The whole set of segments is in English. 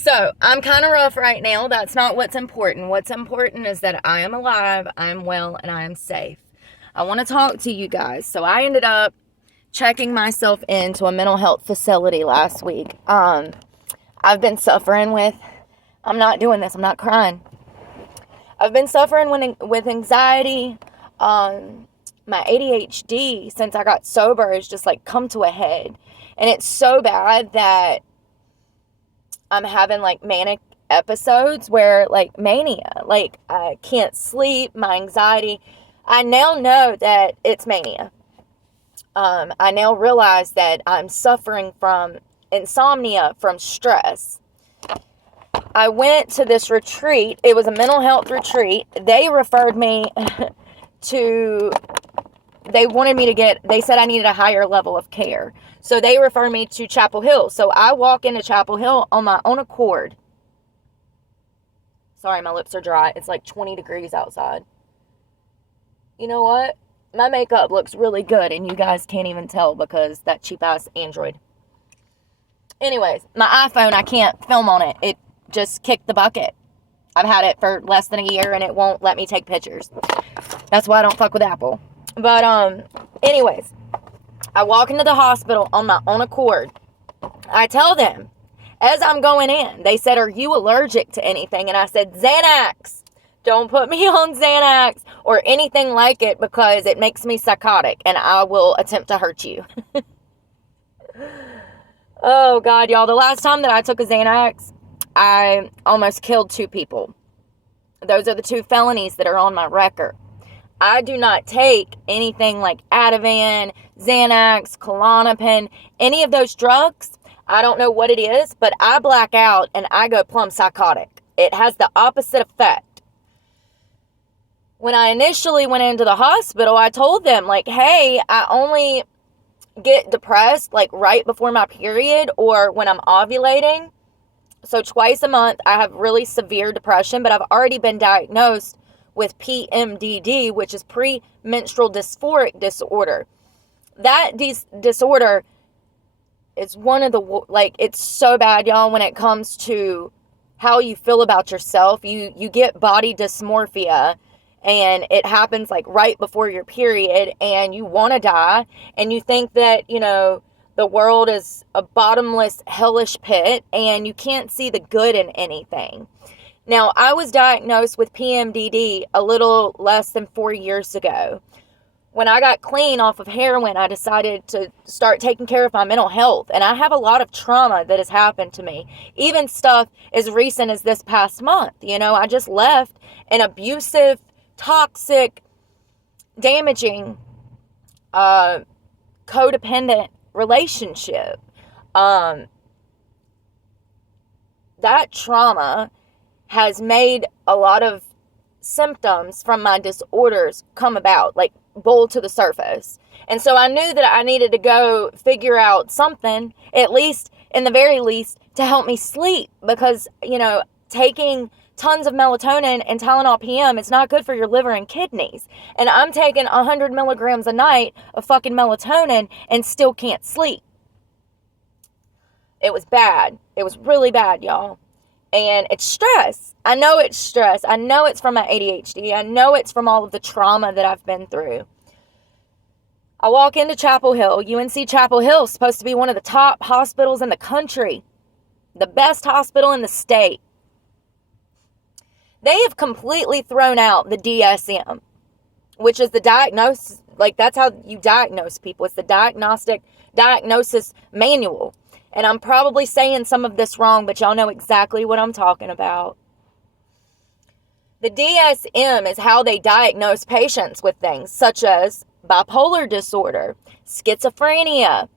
So I'm kind of rough right now. That's not what's important. What's important is that I am alive, I am well, and I am safe. I want to talk to you guys. So I ended up checking myself into a mental health facility last week. I've been suffering with, I'm not doing this, I'm not crying. I've been suffering with anxiety. My ADHD since I got sober has just like come to a head. And it's so bad that I'm having like manic episodes where like mania, like I can't sleep, my anxiety. I now know that it's mania. I now realize that I'm suffering from insomnia from stress. I went to this retreat. It was a mental health retreat. They referred me to, they said I needed a higher level of care. So they referred me to Chapel Hill. So I walk into Chapel Hill on my own accord. Sorry, my lips are dry. It's like 20 degrees outside. You know what? My makeup looks really good and you guys can't even tell because that cheap ass Android. Anyways, my iPhone, I can't film on it. It just kicked the bucket. I've had it for less than a year and it won't let me take pictures. That's why I don't fuck with Apple. But anyways, I walk into the hospital on my own accord. I tell them, as I'm going in, they said, "Are you allergic to anything?" And I said, "Xanax. Don't put me on Xanax or anything like it because it makes me psychotic and I will attempt to hurt you." Oh, God, y'all. The last time that I took a Xanax, I almost killed 2 people. Those are the 2 felonies that are on my record. I do not take anything like Ativan, Xanax, Klonopin, any of those drugs. I don't know what it is, but I black out and I go plumb psychotic. It has the opposite effect. When I initially went into the hospital, I told them, like, hey, I only get depressed like right before my period or when I'm ovulating. So twice a month, I have really severe depression, but I've already been diagnosed with PMDD, which is premenstrual dysphoric disorder. That disorder is one of the, like, it's so bad, y'all, when it comes to how you feel about yourself. You get body dysmorphia, and it happens like right before your period, and you want to die, and you think that, you know, the world is a bottomless, hellish pit, and you can't see the good in anything. Now, I was diagnosed with PMDD a little less than 4 years ago. When I got clean off of heroin, I decided to start taking care of my mental health. And I have a lot of trauma that has happened to me. Even stuff as recent as this past month. You know, I just left an abusive, toxic, damaging, codependent relationship. That trauma has made a lot of symptoms from my disorders come about, like boil to the surface. And so I knew that I needed to go figure out something, at least, in the very least, to help me sleep. Because, you know, taking tons of melatonin and Tylenol PM, it's not good for your liver and kidneys. And I'm taking 100 milligrams a night of fucking melatonin and still can't sleep. It was bad. It was really bad, y'all. And it's stress. I know it's stress. I know it's from my ADHD. I know it's from all of the trauma that I've been through. I walk into Chapel Hill. UNC Chapel Hill is supposed to be one of the top hospitals in the country. The best hospital in the state. They have completely thrown out the DSM, which is the diagnosis. Like, that's how you diagnose people. It's the diagnosis manual. And I'm probably saying some of this wrong, but y'all know exactly what I'm talking about. The DSM is how they diagnose patients with things such as bipolar disorder, schizophrenia,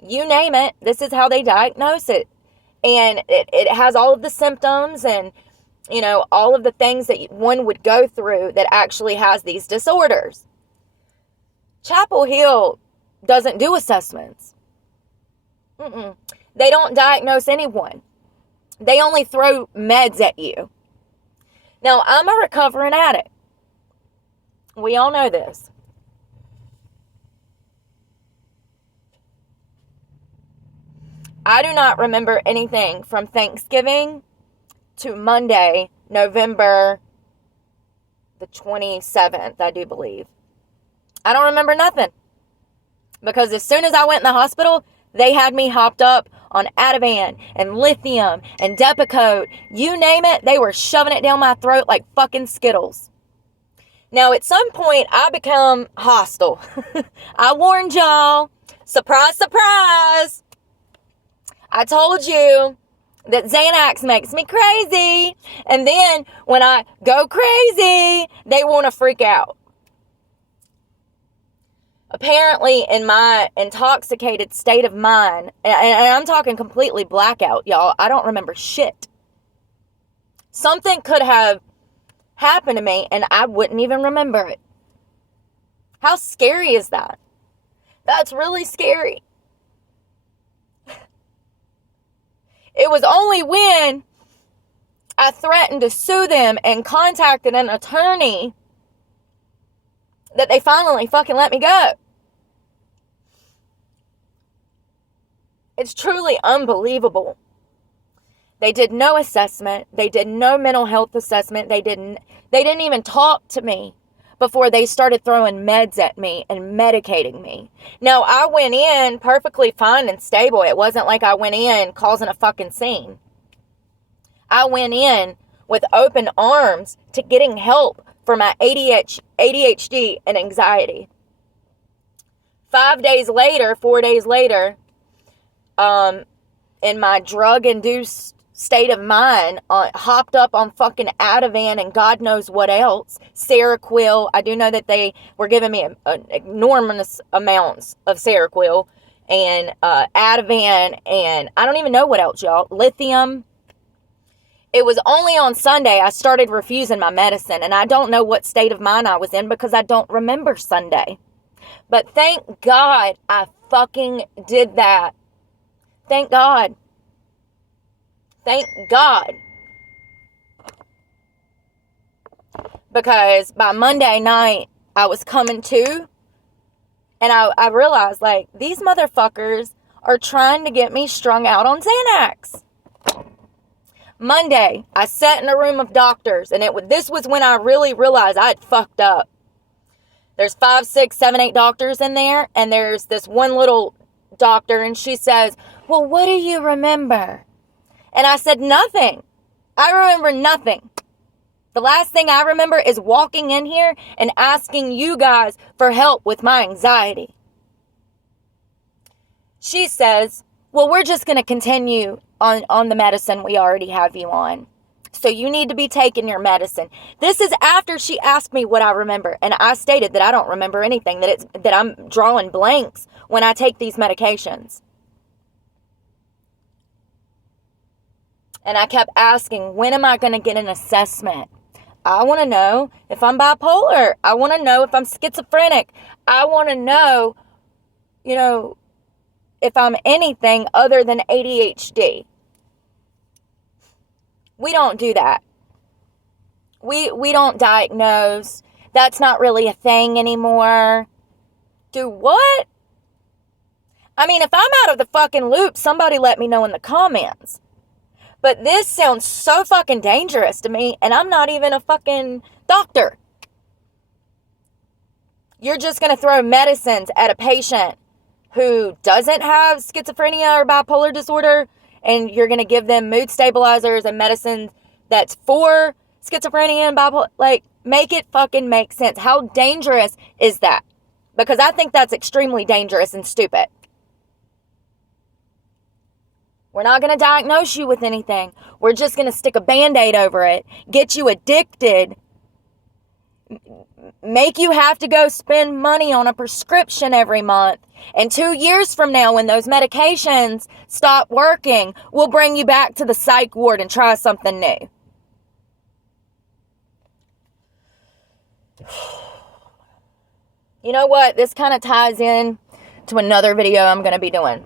you name it. This is how they diagnose it. And it has all of the symptoms and, you know, all of the things that one would go through that actually has these disorders. Chapel Hill doesn't do assessments. They don't diagnose anyone. They only throw meds at you. Now, I'm a recovering addict. We all know this. I do not remember anything from Thanksgiving to Monday, November the 27th, I do believe. I don't remember nothing. Because as soon as I went in the hospital, they had me hopped up on Ativan and lithium and depakote. You name it, they were shoving it down my throat like fucking Skittles. Now, at some point, I become hostile. I warned y'all. Surprise, surprise. I told you that Xanax makes me crazy. And then when I go crazy, they want to freak out. Apparently, in my intoxicated state of mind, and I'm talking completely blackout, y'all. I don't remember shit. Something could have happened to me and I wouldn't even remember it. How scary is that? That's really scary. It was only when I threatened to sue them and contacted an attorney that they finally fucking let me go. It's truly unbelievable. They did no assessment. They did no mental health assessment. They didn't even talk to me before they started throwing meds at me and medicating me. Now, I went in perfectly fine and stable. It wasn't like I went in causing a fucking scene. I went in with open arms to getting help for my ADHD and anxiety. 4 days later, in my drug-induced state of mind, hopped up on fucking Ativan and God knows what else. Seroquel. I do know that they were giving me enormous amounts of Seroquel and Ativan, and I don't even know what else, y'all. Lithium. It was only on Sunday I started refusing my medicine, and I don't know what state of mind I was in because I don't remember Sunday. But thank God I fucking did that. Thank God. Thank God. Because by Monday night, I was coming to, and I realized, like, these motherfuckers are trying to get me strung out on Xanax. Monday, I sat in a room of doctors, and this was when I really realized I had fucked up. There's 5, 6, 7, 8 doctors in there, and there's this one little doctor, and she says, well, what do you remember? And I said, nothing. I remember nothing. The last thing I remember is walking in here and asking you guys for help with my anxiety. She says, well, we're just going to continue on the medicine we already have you on. So you need to be taking your medicine. This is after she asked me what I remember. And I stated that I don't remember anything, that I'm drawing blanks when I take these medications. And I kept asking, when am I going to get an assessment? I want to know if I'm bipolar. I want to know if I'm schizophrenic. I want to know, if I'm anything other than ADHD. We don't do that. We don't diagnose. That's not really a thing anymore. Do what? I mean, if I'm out of the fucking loop, somebody let me know in the comments. But this sounds so fucking dangerous to me, and I'm not even a fucking doctor. You're just going to throw medicines at a patient who doesn't have schizophrenia or bipolar disorder, and you're going to give them mood stabilizers and medicine that's for schizophrenia and bipolar. Like, make it fucking make sense. How dangerous is that? Because I think that's extremely dangerous and stupid. We're not going to diagnose you with anything. We're just going to stick a Band-Aid over it, get you addicted, make you have to go spend money on a prescription every month. And 2 years from now, when those medications stop working, we'll bring you back to the psych ward and try something new. You know what? This kind of ties in to another video I'm going to be doing.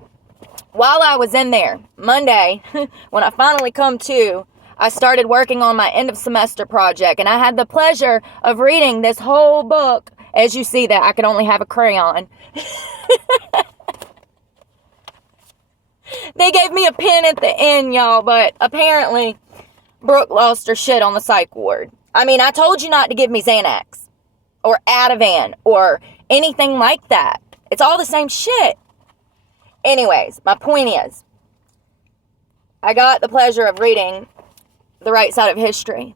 While I was in there, Monday, when I finally come to, I started working on my end of semester project, and I had the pleasure of reading this whole book. As you see that, I could only have a crayon. They gave me a pin at the end, y'all, but apparently Brooke lost her shit on the psych ward. I mean, I told you not to give me Xanax or Ativan or anything like that. It's all the same shit. Anyways, my point is, I got the pleasure of reading The Right Side of History.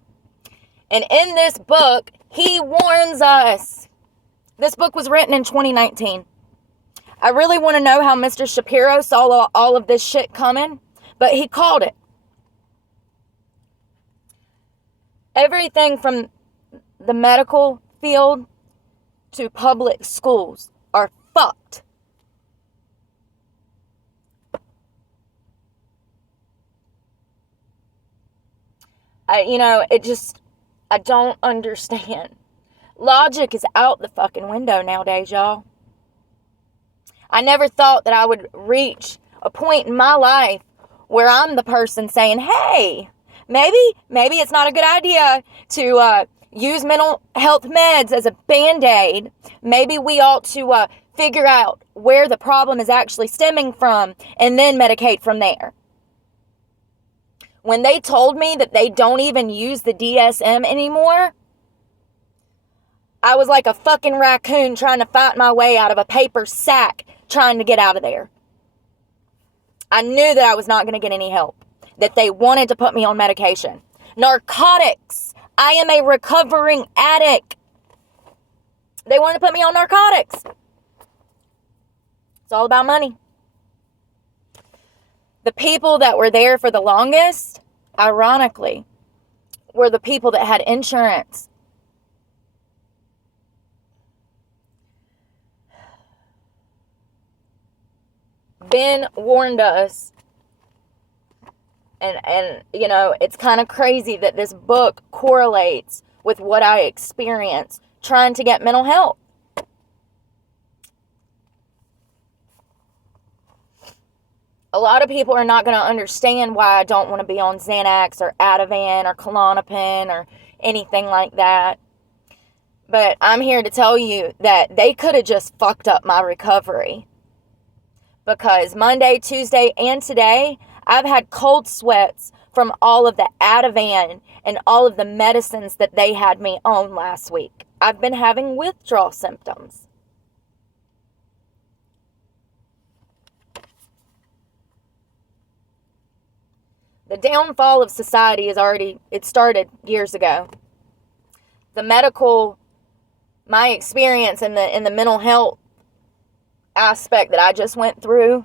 And in this book, he warns us. This book was written in 2019. I really want to know how Mr. Shapiro saw all of this shit coming, but he called it. Everything from the medical field to public schools are fucked. I don't understand. Logic is out the fucking window nowadays, y'all. I never thought that I would reach a point in my life where I'm the person saying, hey, maybe it's not a good idea to use mental health meds as a Band-Aid. Maybe we ought to figure out where the problem is actually stemming from and then medicate from there. When they told me that they don't even use the DSM anymore, I was like a fucking raccoon trying to fight my way out of a paper sack trying to get out of there. I knew that I was not going to get any help, that they wanted to put me on medication. Narcotics. I am a recovering addict. They wanted to put me on narcotics. It's all about money. The people that were there for the longest, ironically, were the people that had insurance. Ben warned us, and you know, it's kind of crazy that this book correlates with what I experienced trying to get mental health. A lot of people are not going to understand why I don't want to be on Xanax or Ativan or Klonopin or anything like that. But I'm here to tell you that they could have just fucked up my recovery. Because Monday, Tuesday, and today, I've had cold sweats from all of the Ativan and all of the medicines that they had me on last week. I've been having withdrawal symptoms. The downfall of society it started years ago. My experience in the mental health aspect that I just went through,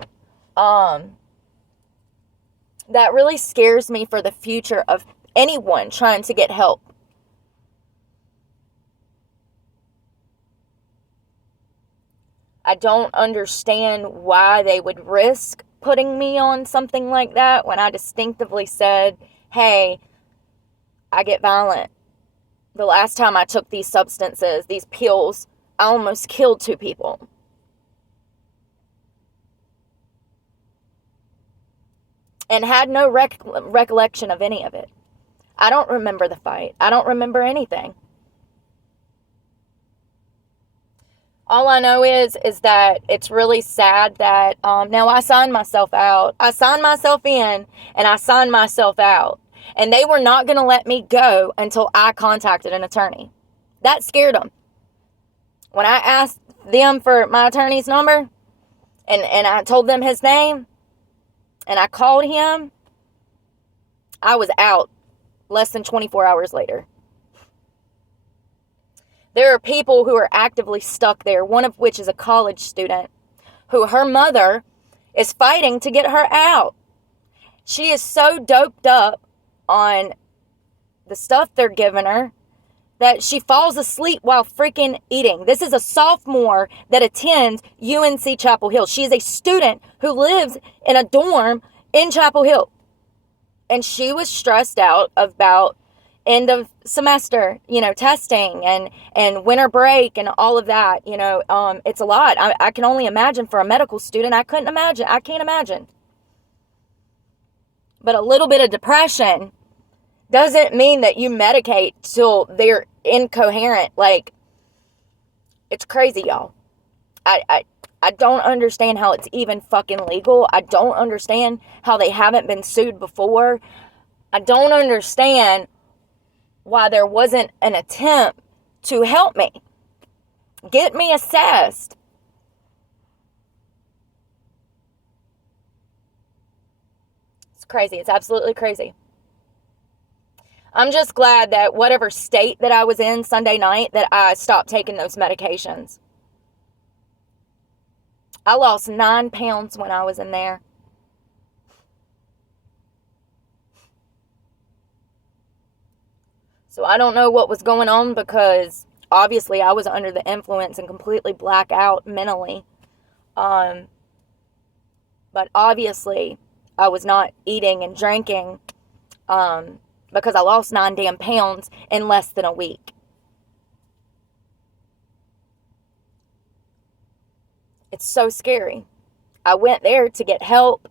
that really scares me for the future of anyone trying to get help. I don't understand why they would risk putting me on something like that when I distinctively said, hey, I get violent. The last time I took these substances, these pills, I almost killed 2 people. And had no recollection of any of it. I don't remember the fight. I don't remember anything. All I know is that it's really sad that, now I signed myself out. I signed myself in and I signed myself out. And they were not going to let me go until I contacted an attorney. That scared them. When I asked them for my attorney's number and I told them his name and I called him, I was out less than 24 hours later. There are people who are actively stuck there, one of which is a college student, who her mother is fighting to get her out. She is so doped up on the stuff they're giving her that she falls asleep while freaking eating. This is a sophomore that attends UNC Chapel Hill. She is a student who lives in a dorm in Chapel Hill. And she was stressed out about end of semester, testing and winter break and all of that. It's a lot. I can only imagine for a medical student. I can't imagine. But a little bit of depression doesn't mean that you medicate till they're incoherent. Like, it's crazy, y'all. I don't understand how it's even fucking legal. I don't understand how they haven't been sued before. I don't understand why there wasn't an attempt to help me, get me assessed. It's crazy. It's absolutely crazy. I'm just glad that whatever state that I was in Sunday night, that I stopped taking those medications. I lost 9 pounds when I was in there. So I don't know what was going on, because obviously I was under the influence and completely black out mentally. But obviously I was not eating and drinking, because I lost 9 damn pounds in less than a week. It's so scary. I went there to get help,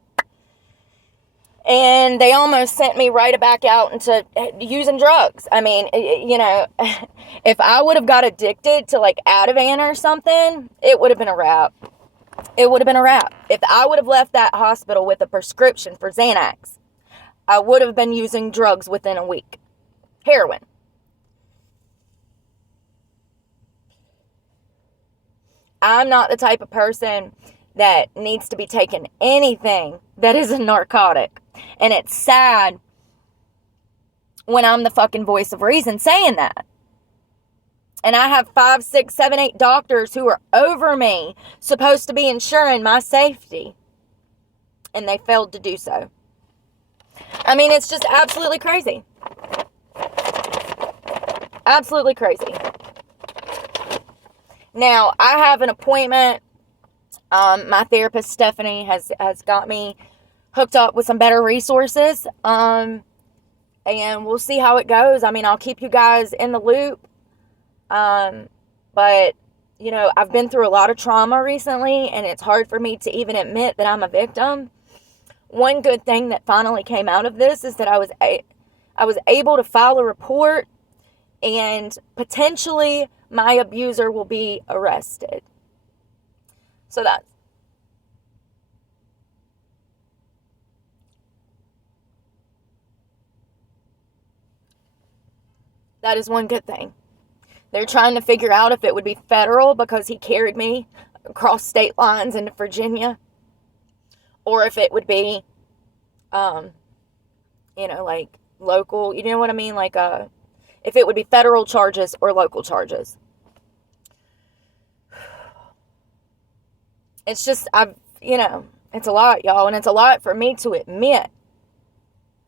and they almost sent me right back out into using drugs. I mean, you know, if I would have got addicted to like Ativan or something, it would have been a wrap. It would have been a wrap. If I would have left that hospital with a prescription for Xanax, I would have been using drugs within a week. Heroin. I'm not the type of person that needs to be taking anything that is a narcotic. And it's sad when I'm the fucking voice of reason saying that. And I have 5, 6, 7, 8 doctors who are over me, supposed to be ensuring my safety. And they failed to do so. I mean, it's just absolutely crazy. Absolutely crazy. Now, I have an appointment. My therapist, Stephanie, has got me hooked up with some better resources. And we'll see how it goes. I mean, I'll keep you guys in the loop. But, you know, I've been through a lot of trauma recently, and it's hard for me to even admit that I'm a victim. One good thing that finally came out of this is that I was able to file a report, and potentially my abuser will be arrested. So that is one good thing. They're trying to figure out if it would be federal because he carried me across state lines into Virginia, or if it would be, you know, like local, you know what I mean? Like, if it would be federal charges or local charges. It's just, you know, it's a lot, y'all, and it's a lot for me to admit.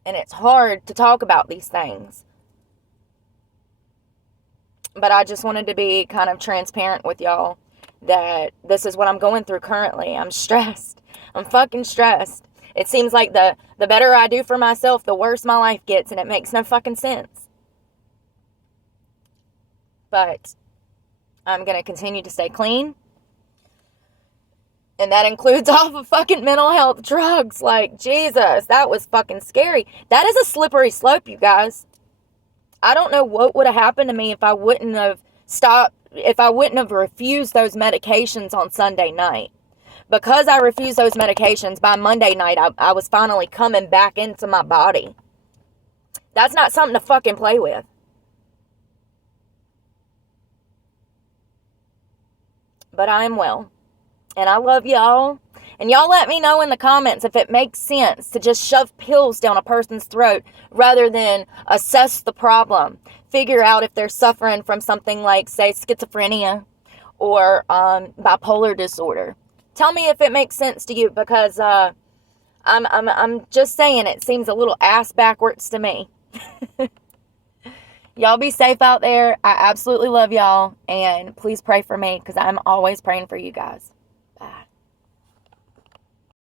And it's hard to talk about these things. But I just wanted to be kind of transparent with y'all that this is what I'm going through currently. I'm stressed. I'm fucking stressed. It seems like the better I do for myself, the worse my life gets, and it makes no fucking sense. But I'm going to continue to stay clean. And that includes all of fucking mental health drugs. Like, Jesus, that was fucking scary. That is a slippery slope, you guys. I don't know what would have happened to me if I wouldn't have refused those medications on Sunday night. Because I refused those medications, by Monday night, I was finally coming back into my body. That's not something to fucking play with. But I am well. And I love y'all. And y'all let me know in the comments if it makes sense to just shove pills down a person's throat rather than assess the problem. Figure out if they're suffering from something like, say, schizophrenia or bipolar disorder. Tell me if it makes sense to you, because I'm just saying it seems a little ass backwards to me. Y'all be safe out there. I absolutely love y'all. And please pray for me, because I'm always praying for you guys.